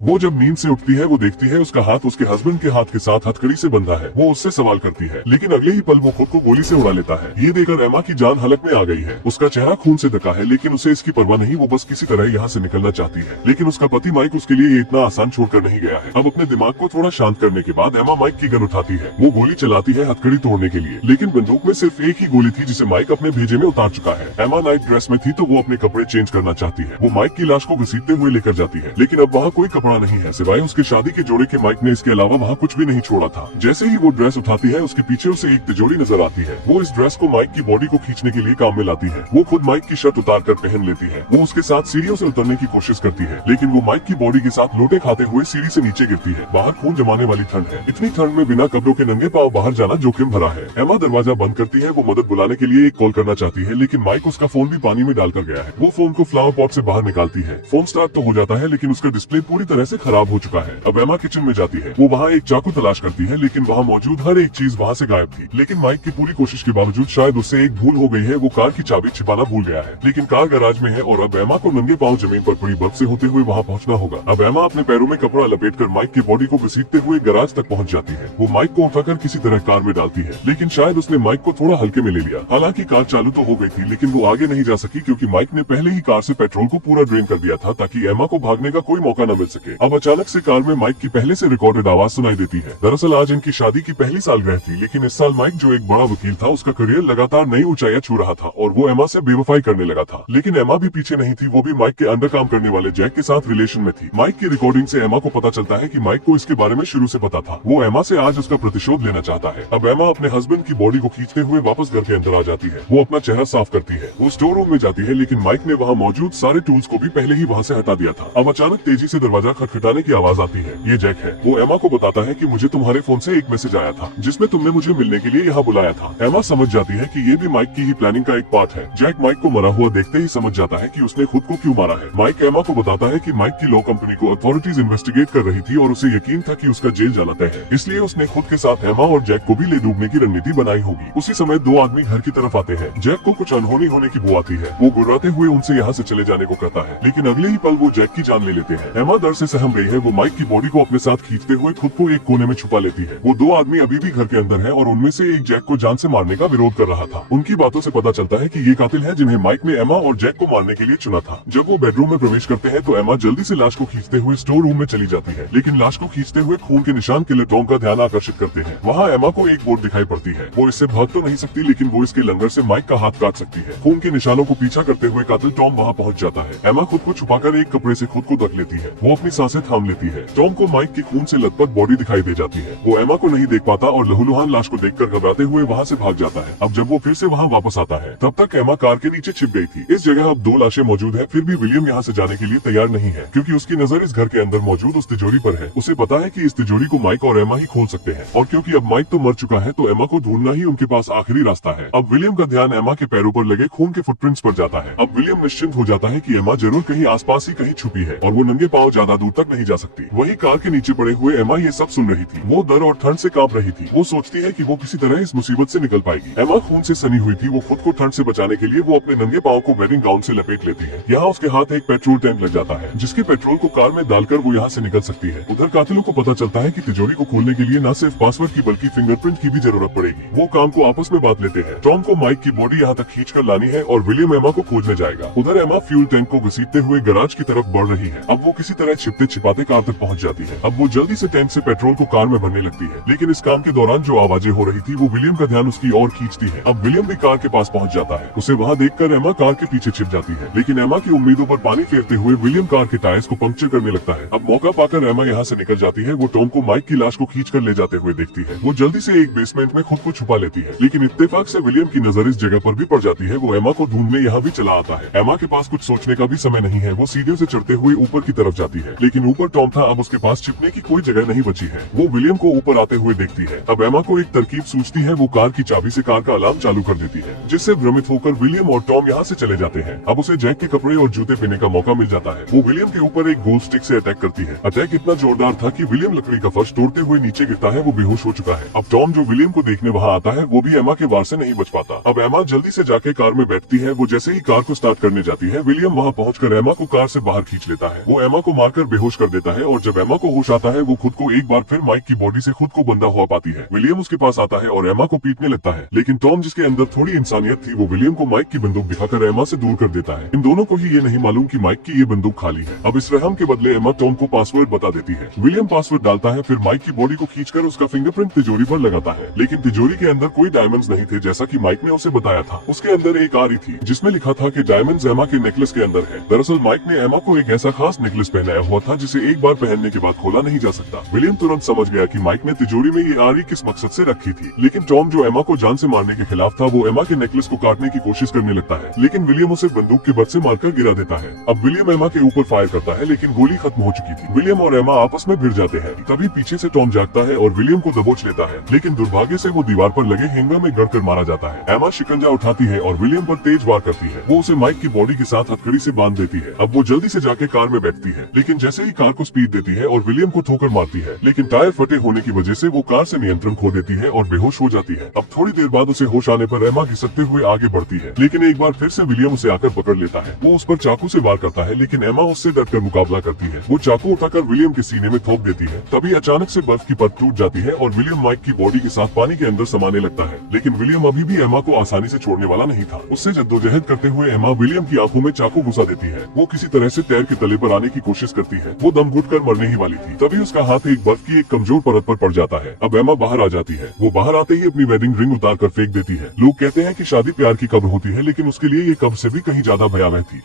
वो जब नींद से उठती है वो देखती है उसका हाथ उसके हस्बैंड के हाथ के साथ हथकड़ी से बंधा है। वो उससे सवाल करती है, लेकिन अगले ही पल वो खुद को गोली से उड़ा लेता है। ये देखकर एमा की जान हलक में आ गई है। उसका चेहरा खून से ढका है, लेकिन उसे इसकी परवाह नहीं। वो बस किसी तरह यहाँ से निकलना चाहती है, लेकिन उसका पति माइक उसके लिए ये इतना आसान छोड़कर नहीं गया है। अब अपने दिमाग को थोड़ा शांत करने के बाद एमा माइक की गन उठाती है। वो गोली चलाती है हथकड़ी तोड़ने के लिए, लेकिन बंदूक में सिर्फ एक ही गोली थी जिसे माइक अपने भेजे में उतार चुका है। एमा नाइट ड्रेस में थी तो वो अपने कपड़े चेंज करना चाहती है। वो माइक की लाश को घसीटते हुए लेकर जाती है, लेकिन अब वहाँ कोई कपड़ा नहीं है सिवाय उसके शादी के जोड़े के। माइक ने इसके अलावा वहाँ कुछ भी नहीं छोड़ा था। जैसे ही वो ड्रेस उठाती है उसके पीछे उसे एक तिजोरी नजर आती है। वो इस ड्रेस को माइक की बॉडी को खींचने के लिए काम में लाती है। वो खुद माइक की शर्ट उतार कर पहन लेती है। वो उसके साथ सीढ़ियों से उतरने की कोशिश करती है, लेकिन वो माइक की बॉडी के साथ लोटे खाते हुए सीढ़ी से नीचे गिरती है। बाहर खून जमाने वाली ठंड है। इतनी ठंड में बिना कपड़ों के नंगे पांव बाहर जाना जोखिम भरा है। एमा दरवाजा बंद करती है। वो मदद बुलाने के लिए एक कॉल करना चाहती है, लेकिन माइक उसका फोन भी पानी में डालकर गया है। वो फोन को फ्लावर पॉट से बाहर निकालती है। फोन स्टार्ट तो हो जाता है, लेकिन उसका डिस्प्ले पूरी तरह से खराब हो चुका है। अब एमा किचन में जाती है। वो वहाँ एक चाकू तलाश करती है, लेकिन वहाँ मौजूद हर एक चीज वहाँ से गायब थी। लेकिन माइक की पूरी कोशिश के बावजूद शायद उससे एक भूल हो गई है। वो कार की चाबी छिपाना भूल गया है, लेकिन कार गैराज में है और अब एमा को नंगे पांव जमीन पर पड़ी बर्फ से होते हुए वहाँ पहुँचना होगा। अब एमा अपने पैरों में कपड़ा लपेटकर माइक की बॉडी को घसीटते हुए गैराज तक पहुँच जाती है। वो माइक को उठाकर किसी तरह कार में डालती है, लेकिन शायद उसने माइक को थोड़ा हल्के में ले लिया। हालांकि कार चालू तो हो गई थी, लेकिन वो आगे नहीं जा सकी क्योंकि माइक ने पहले ही कार से पेट्रोल को पूरा ड्रेन कर दिया था ताकि एमा को भागने का कोई मौका न मिल सके। अब अचानक से कार में माइक की पहले से रिकॉर्डेड आवाज सुनाई देती है। दरअसल आज इनकी शादी की पहली सालगिरह थी, लेकिन इस साल माइक जो एक बड़ा वकील था उसका करियर लगातार नई ऊंचाइयां छू रहा था और वो एमा से बेवफाई करने लगा था। लेकिन एमा भी पीछे नहीं थी। वो भी माइक के अंडर काम करने वाले जैक के साथ रिलेशन में थी। माइक की रिकॉर्डिंग से एमा को पता चलता है कि माइक को इसके बारे में शुरू से पता था। वो एमा से आज उसका प्रतिशोध लेना चाहता है। अब एमा अपने हस्बैंड की बॉडी को खींचते हुए वापस घर के अंदर आ जाती है। वो अपना चेहरा साफ करती है। वो स्टोर रूम में जाती है, लेकिन माइक ने वहाँ मौजूद सारे टूल्स को भी पहले ही वहाँ से हटा दिया था। अब अचानक तेजी से दरवाजा खटखटाने की आवाज आती है। ये जैक है। वो एमा को बताता है कि मुझे तुम्हारे फोन से एक मैसेज आया था जिसमें तुमने मुझे मिलने के लिए यहाँ बुलाया था। एमा समझ जाती है कि ये भी माइक की ही प्लानिंग का एक पार्ट है। जैक माइक को मरा हुआ देखते ही समझ जाता है कि उसने खुद को क्यों मारा है। माइक एमा को बताता है कि माइक की लॉ कंपनी को अथॉरिटीज इन्वेस्टिगेट कर रही थी और उसे यकीन था कि उसका जेल जाना तय है, इसलिए उसने खुद के साथ एमा और जैक को भी ले डूबने की रणनीति बनाई होगी। उसी समय दो आदमी घर की तरफ आते हैं। जैक को कुछ अनहोनी होने की बू आती है। वो गुर्राते हुए उनसे यहाँ से चले जाने को कहता है, लेकिन अगले ही पल वो जैक की जान ले लेते हैं। एमा डर से सहम गई है। वो माइक की बॉडी को अपने साथ खींचते हुए खुद को एक कोने में छुपा लेती है। वो दो आदमी अभी भी घर के अंदर है और उनमें से एक जैक को जान से मारने का विरोध कर रहा था। उनकी बातों से पता चलता है कि ये कातिल है जिन्हें माइक ने एमा और जैक को मारने के लिए चुना था। जब वो बेडरूम में प्रवेश करते हैं तो एमा जल्दी से लाश को खींचते हुए स्टोर रूम में चली जाती है, लेकिन लाश को खींचते हुए खून के निशान किलर टॉम का ध्यान आकर्षित करते हैं। वहाँ एमा को एक बोर्ड दिखाई पड़ती है। वो इससे भाग तो नहीं सकती, लेकिन वो इसके लंगर से माइक का हाथ काट सकती है। खून के निशानों को पीछा करते हुए कातिल टॉम वहाँ पहुँच जाता है। एमा खुद को छुपाकर एक कपड़े से खुद को ढक लेती है। वो अपनी सांसें थाम लेती है। टॉम को माइक की खून से लथपथ बॉडी दिखाई दे जाती है। वो एमा को नहीं देख पाता और लहूलुहान लाश को देखकर घबराते हुए वहाँ से भाग जाता है। अब जब वो फिर से वहाँ वापस आता है तब तक एमा कार के नीचे छिप गई थी। इस जगह अब दो लाशें मौजूद है। फिर भी विलियम यहाँ से जाने के लिए तैयार नहीं है, क्योंकि उसकी नजर इस घर के अंदर मौजूद उस तिजोरी पर है। उसे पता है कि इस तिजोरी को माइक और एमा ही खोल सकते हैं, और क्योंकि अब माइक तो मर चुका है तो एमा को ढूंढना ही उनके पास आखिरी रास्ता है। अब विलियम का ध्यान एमा के पैरों पर लगे खून के फुटप्रिंट्स पर जाता है। अब विलियम निश्चिंत हो जाता है कि एमा जरूर कहीं आसपास ही कहीं छुपी है और वो नंगे पांव ज्यादा दूर तक नहीं जा सकती। वही कार के नीचे पड़े हुए एमा ये सब सुन रही थी। वो डर और ठंड से कांप रही थी। वो सोचती है कि वो किसी तरह इस मुसीबत से निकल पाएगी। एमा खून से सनी हुई थी। वो खुद को ठंड से बचाने के लिए वो अपने नंगे पांव को वेडिंग गाउन से लपेट लेती है। यहाँ उसके हाथ एक पेट्रोल टैंक लग जाता है, जिसके पेट्रोल को कार में डालकर वो यहाँ से निकल सकती है। उधर कातिलों को पता चलता है कि तिजोरी को खोलने के लिए न सिर्फ पासवर्ड की बल्कि फिंगरप्रिंट की भी जरूरत पड़ेगी। वो काम को आपस में बांट लेते हैं। टॉम को माइक की बॉडी यहाँ तक खींच कर लानी है और विलियम एमा को खोजने जाएगा। उधर एमा फ्यूल टैंक को घसीटते हुए गैराज की तरफ बढ़ रही है। अब वो किसी तरह छिपते छिपाते कार तक पहुँच जाती है। अब वो जल्दी से टैंक से पेट्रोल को कार में भरने लगती है, लेकिन इस काम के दौरान जो आवाजें हो रही थी वो विलियम का ध्यान उसकी ओर खींचती है। अब विलियम भी कार के पास पहुँच जाता है। उसे वहाँ देखकर एमा कार के पीछे छिप जाती है, लेकिन एमा की उम्मीदों पर पानी फेरते हुए विलियम कार के टायर्स को पंक्चर करने लगता है। अब मौका पाकर एमा यहाँ से निकल जाती है। वो टॉम को माइक की लाश को खींच कर ले जाते हुए देखती है। वो जल्दी से एक बेसमेंट में खुद को छुपा लेती है, लेकिन इत्तेफाक से विलियम की नजर इस जगह पर भी पड़ जाती है। वो एमा को ढूंढने यहाँ भी चला आता है। एमा के पास कुछ सोचने का भी समय नहीं है। वो सीढ़ियों से चढ़ते हुए ऊपर की तरफ जाती है, लेकिन ऊपर टॉम था। अब उसके पास छिपने की कोई जगह नहीं बची है। वो विलियम को ऊपर आते हुए देखती है। अब एमा को एक तरकीब सूझती है। वो कार की चाबी से कार का अलार्म चालू कर देती है, जिससे भ्रमित होकर विलियम और टॉम यहाँ से चले जाते हैं। अब उसे जैक के कपड़े और जूते पहनने का मौका मिल जाता है। वो विलियम के ऊपर एक गोल्ड स्टिक से अटैक करती है। अटैक इतना जोरदार था कि विलियम लकड़ी का फर्श तोड़ते हुए नीचे गिरता है। वो बेहोश हो चुका है। अब टॉम जो विलियम को देखने वहाँ आता है वो भी एमा के वार से नहीं बच पाता। अब एमा जल्दी से जाके कार में बैठती है। वो जैसे ही कार को स्टार्ट करने जाती है, विलियम वहाँ पहुंचकर एमा को कार से बाहर खींच लेता है। वो एमा को मारकर बेहोश कर देता है और जब एमा को होश आता है वो खुद को एक बार फिर माइक की बॉडी से खुद को बंधा हुआ पाती है। विलियम उसके पास आता है और एमा को पीटने लगता है, लेकिन टॉम जिसके अंदर थोड़ी इंसानियत थी वो विलियम को माइक की बंदूक दिखाकर एमा से दूर कर देता है। इन दोनों को ही ये नहीं मालूम कि माइक की ये बंदूक खाली है। अब इस रहम के बदले एमा टॉम को पासवर्ड बता देती है। विलियम पासवर्ड डालता है, फिर माइक की बॉडी को खींचकर उसका फिंगरप्रिंट तिजोरी पर लगाता है, लेकिन तिजोरी के अंदर कोई डायमंड्स नहीं थे जैसा कि माइक ने उसे बताया था। उसके अंदर एक आरी थी जिसमें लिखा था कि डायमंड्स एमा के नेकलेस के अंदर है। दरअसल माइक ने एमा को एक ऐसा खास नेकलेस पहनाया हुआ था जिसे एक बार पहनने के बाद खोला नहीं जा सकता। विलियम तुरंत समझ गया कि माइक ने तिजोरी में ये आरी किस मकसद से रखी थी, लेकिन टॉम जो एमा को जान से मारने के खिलाफ था वो एमा के नेकलेस को काटने की कोशिश करने लगता है, लेकिन विलियम उसे बंदूक के बट से मारकर गिरा देता है। अब विलियम एमा के ऊपर फायर करता है, लेकिन गोली खत्म हो चुकी थी। विलियम और एमा आपस में भिड़ जाते हैं। तभी पीछे से टॉम जागता है और विलियम को दबोच लेता है, लेकिन दुर्भाग्य से वो दीवार पर लगे हैंगर में गड़कर मारा जाता है। एमा शिकंजा उठाती है और विलियम पर तेज वार करती है। वो उसे माइक की बॉडी के साथ हथकड़ी से बांध देती है। अब वो जल्दी से जाके कार में बैठती है, लेकिन जैसे ही कार को स्पीड देती है और विलियम को ठोकर मारती है, लेकिन टायर फटे होने की वजह से वो कार से नियंत्रण खो देती है और बेहोश हो जाती है। अब थोड़ी देर बाद उसे होश आने पर एमा घिसकते हुए आगे बढ़ती है, लेकिन एक बार फिर से विलियम उसे आकर पकड़ लेता है। वो उस पर चाकू से वार करता है, लेकिन एमा उससे डरकर मुकाबला करती है। वो चाकू उठाकर विलियम के सीने में ठोक देती है। तभी अचानक से बर्फ की परत टूट जाती है और विलियम माइक की बॉडी के साथ पानी के अंदर समाने लगता है, लेकिन विलियम अभी भी एमा को आसानी से छोड़ने वाला नहीं था। उससे जद्दोजहद करते हुए एमा विलियम की आंखों में चाकू घुसा देती है। वो किसी तरह से तैर के तले पर आने की कोशिश करती है। वो दम घुटकर मरने ही वाली थी, तभी उसका हाथ एक बर्फ की एक कमजोर परत पर पड़ जाता है। अब एमा बाहर आ जाती है। वो बाहर आते ही अपनी वेडिंग रिंग उतार कर फेंक देती है। लोग कहते हैं कि शादी प्यार की कब्र होती है, लेकिन उसके लिए ये कब्र से भी कहीं ज्यादा भयावह थी।